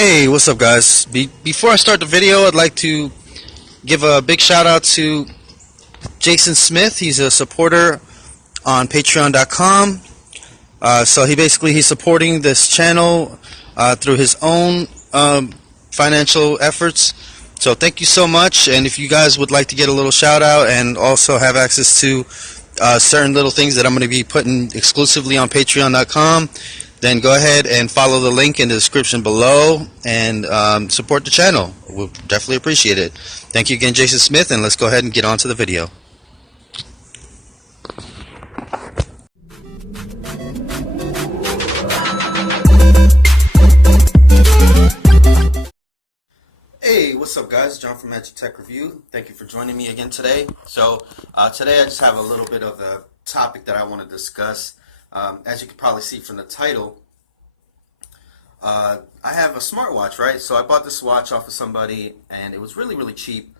Hey, what's up, guys? Before I start the video, I'd like to give a big shout out to Jason Smith. He's a supporter on patreon.com. So he's supporting this channel through his own financial efforts. So thank you so much. And if you guys would like to get a little shout out and also have access to certain little things that I'm going to be putting exclusively on patreon.com, then go ahead and follow the link in the description below and support the channel. We'll definitely appreciate it. Thank you again, Jason Smith, and let's go ahead and get on to the video. Hey, what's up, guys? John from Magic Tech Review. Thank you for joining me again today. So today I just have a little bit of a topic that I want to discuss. As you can probably see from the title, I have a smartwatch, right? So I bought this watch off of somebody, and it was really, really cheap.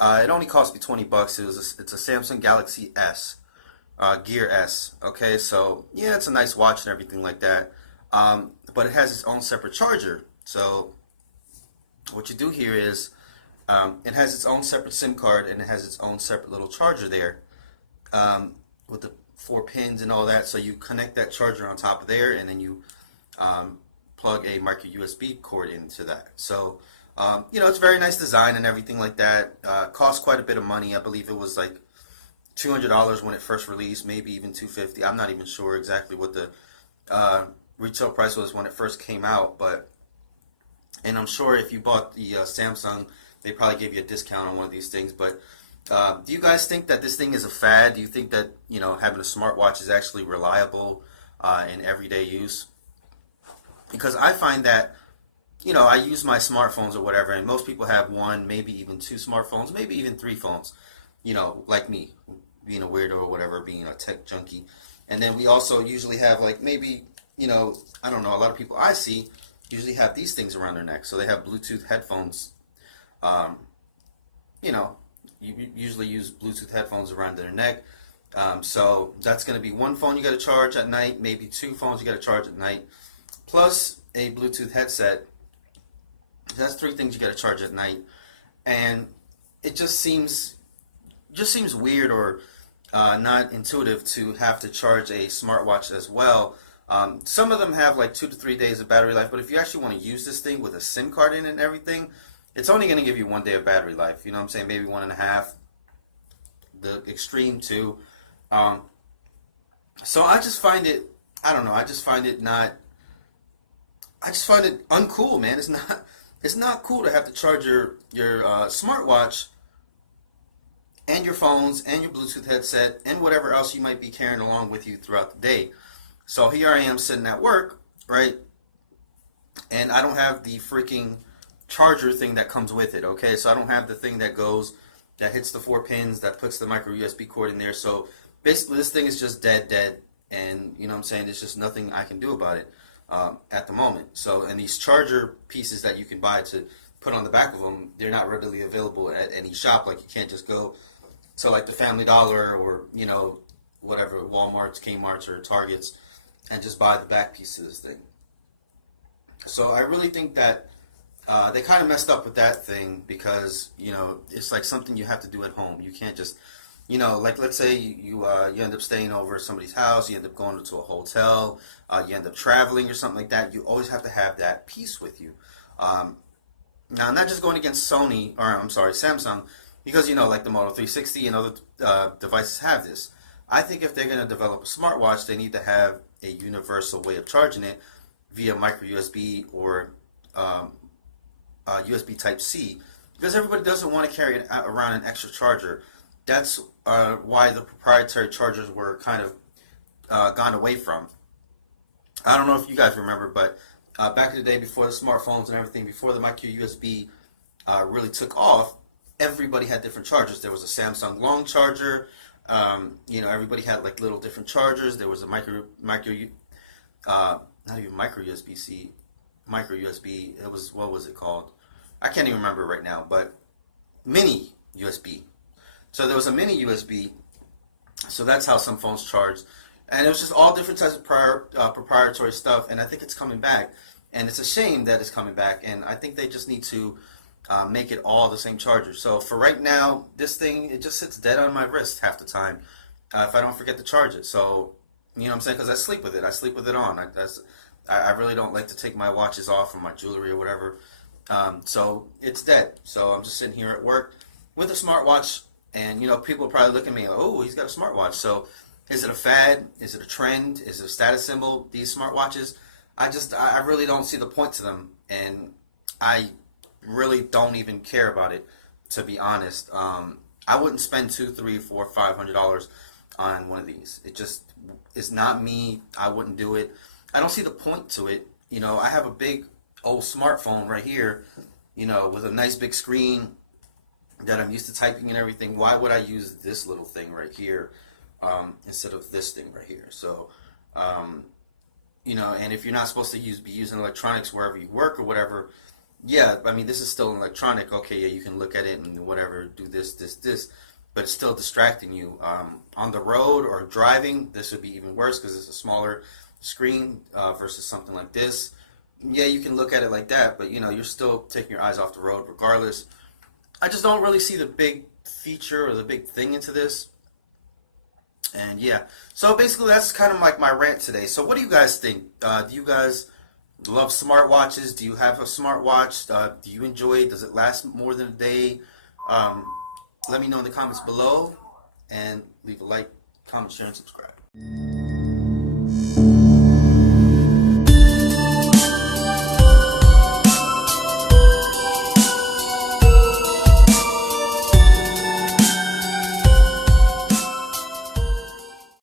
It only cost me 20 bucks. It's a Samsung Galaxy S, Gear S. Okay, so yeah, it's a nice watch and everything like that. But it has its own separate charger. So what you do here is it has its own separate SIM card, and it has its own separate little charger there with the 4 pins and all that. So you connect that charger on top of there, and then you plug a micro USB cord into that. So you know, it's very nice design and everything like that. Cost quite a bit of money. I believe it was like $200 when it first released, maybe even $250. I'm not even sure exactly what the retail price was when it first came out, and I'm sure if you bought the Samsung, they probably gave you a discount on one of these things. But do you guys think that this thing is a fad? Do you think that, you know, having a smartwatch is actually reliable in everyday use? Because I find that, you know, I use my smartphones or whatever, and most people have one, maybe even 2 smartphones, maybe even 3 phones, you know, like me, being a weirdo or whatever, being a tech junkie. And then we also usually have, like, maybe, you know, I don't know, a lot of people I see usually have these things around their neck. So they have Bluetooth headphones. You know, you usually use Bluetooth headphones around their neck. So that's going to be 1 phone you got to charge at night, maybe 2 phones you got to charge at night, plus a Bluetooth headset. That's 3 things you got to charge at night, and it just seems weird or not intuitive to have to charge a smartwatch as well. Some of them have like 2 to 3 days of battery life, but if you actually want to use this thing with a SIM card in it and everything, it's only going to give you 1 day of battery life. You know what I'm saying? Maybe 1.5. The extreme 2. So I just find it, I don't know, I just find it uncool, man. It's not cool to have to charge your smartwatch and your phones and your Bluetooth headset and whatever else you might be carrying along with you throughout the day. So here I am sitting at work, right, and I don't have the freaking charger thing that comes with it, okay? So I don't have the thing that hits the 4 pins, that puts the micro USB cord in there. So basically this thing is just dead, and you know what I'm saying, there's just nothing I can do about it at the moment. So, and these charger pieces that you can buy to put on the back of them, they're not readily available at any shop. Like, you can't just go to like the Family Dollar or, you know, whatever, Walmart's, Kmart's, or Target's, and just buy the back piece of this thing. So I really think that they kind of messed up with that thing, because, you know, it's like something you have to do at home. You can't just, you know, like, let's say you end up staying over at somebody's house, you end up going to a hotel, you end up traveling or something like that. You always have to have that piece with you. Now, I'm not just going against Samsung, because, you know, like the Moto 360 and other devices have this. I think if they're going to develop a smartwatch, they need to have a universal way of charging it via micro USB or USB Type-C, because everybody doesn't want to carry around an extra charger. That's why the proprietary chargers were kind of gone away from. I don't know if you guys remember, but back in the day, before the smartphones and everything, before the micro USB really took off, everybody had different chargers. There was a Samsung long charger. You know, everybody had like little different chargers. There was a not even micro USB-C, micro USB. It was, what was it called? I can't even remember right now, but mini USB. So there was a mini USB. So that's how some phones charged, and it was just all different types of proprietary stuff. And I think it's coming back. and it's a shame that it's coming back. And I think they just need to make it all the same charger. So for right now, this thing, it just sits dead on my wrist half the time if I don't forget to charge it. So you know what I'm saying? Because I sleep with it. I sleep with it on. I really don't like to take my watches off or my jewelry or whatever. So it's dead. So I'm just sitting here at work with a smartwatch, and you know, people probably look at me, oh, he's got a smartwatch. So is it a fad? Is it a trend? Is it a status symbol? These smartwatches, I really don't see the point to them, and I really don't even care about it, to be honest. I wouldn't spend $200, $300, $400, $500 on one of these. It just is not me. I wouldn't do it. I don't see the point to it. You know, I have a big old smartphone right here, you know, with a nice big screen that I'm used to typing and everything. Why would I use this little thing right here instead of this thing right here? So, you know, and if you're not supposed to be using electronics wherever you work or whatever, yeah, I mean, this is still an electronic. Okay, yeah, you can look at it and whatever, do this, but it's still distracting you. On the road or driving, this would be even worse because it's a smaller screen versus something like this. Yeah, you can look at it like that, but you know, you're still taking your eyes off the road regardless. I just don't really see the big feature or the big thing into this. And yeah, so basically that's kind of like my rant today. So what do you guys think? Do you guys love smartwatches? Do you have a smartwatch? Do you enjoy it? Does it last more than a day? Let me know in the comments below, and leave a like, comment, share, and subscribe.